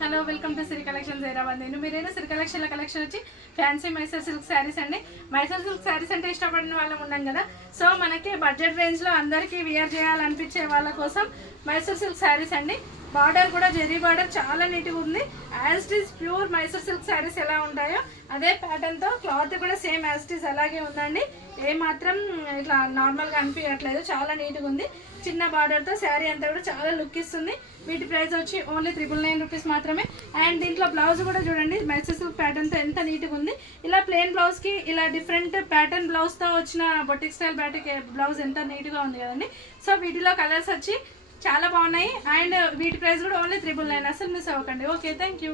Hello welcome to Siri collections Hyderabad. మీరైనా సిరి collection వచ్చి fancy Mysore silk saris అండి. మైసూర్ సిల్క్ శారీస్ అంటే ఇష్టపడిన వాళ్ళం ఉన్నాం కదా. సో మనకి బడ్జెట్ రేంజ్లో అందరికీ వియర్ చేయాలనిపించే వాళ్ళ కోసం మైసూర్ సిల్క్ శారీస్ అండి. బార్డర్ కూడా జెరీ బార్డర్ చాలా నీట్గా ఉంది. As it is pure Mysore silk saris ఎలా ఉంటాయో అదే ప్యాటర్న్తో క్లాత్ కూడా సేమ్ యాజ్ ఇట్ ఈస్ అలాగే ఉందండి. ఏమాత్రం ఇట్లా నార్మల్గా అనిపించట్లేదు, చాలా నీట్గా ఉంది. చిన్న బార్డర్తో శారీ అంతా కూడా చాలా లుక్ ఇస్తుంది. వీటి ప్రైస్ వచ్చి ఓన్లీ 999 రూపీస్ మాత్రమే. అండ్ దీంట్లో బ్లౌజ్ కూడా చూడండి మైసూర్ సిల్క్ ప్యాటర్న్తో ఎంత నీట్గా ఉంది. ఇలా ప్లెయిన్ బ్లౌజ్కి ఇలా డిఫరెంట్ ప్యాటర్న్ బ్లౌజ్తో వచ్చిన బొటిక్ స్టైల్ బ్లౌజ్ ఎంత నీట్గా ఉంది కదండి. సో వీటిలో కలర్స్ వచ్చి చాలా బాగున్నాయి. అండ్ వీటి ప్రైస్ కూడా ఓన్లీ 999. అసలు మిస్ అవ్వకండి. Okay, thank you.